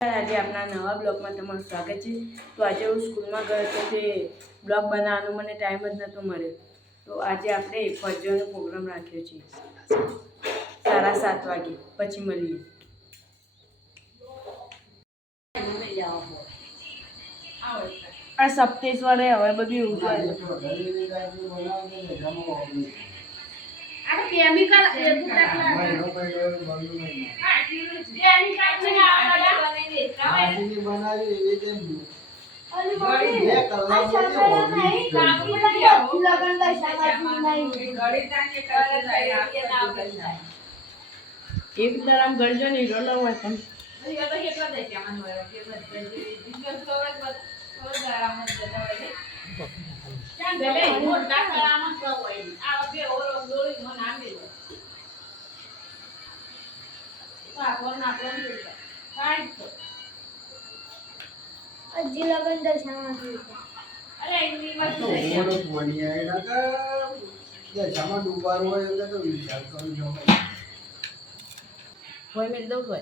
આજે આપણા નવા બ્લોગમાં તમારું સ્વાગત છે। તો આજે હું સ્કૂલમાં ગયો તો તે બ્લોગ બનાવવાનો મને ટાઈમ જ નહોતો મળ્યો, તો આજે આપણે ફરજનો પ્રોગ્રામ રાખ્યો છે 7:30 વાગે। પછી મળીએ। આ સપ્તેશ વાળે હવે બધું એવું કેમિકલ એક તરફ ગરજો નહીં રોલો હોય પણ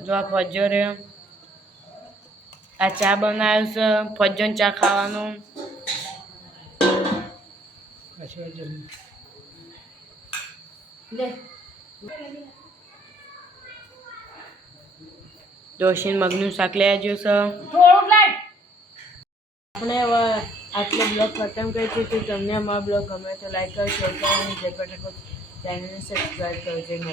જો આ ફજો રહ્યો, આ ચા બનાવ્યો છે, ફજ્જન ચા ખાવાનું। દોશીન મગનું શાક લઈ આવ્યું છે। આપણે હવે આટલો બ્લોગ ખતમ કરી છે। તો તમને અમારો બ્લોગ ગમે તો લાઈક કરો, શેર કરો અને ચેનલને સબસ્ક્રાઈબ કરજો।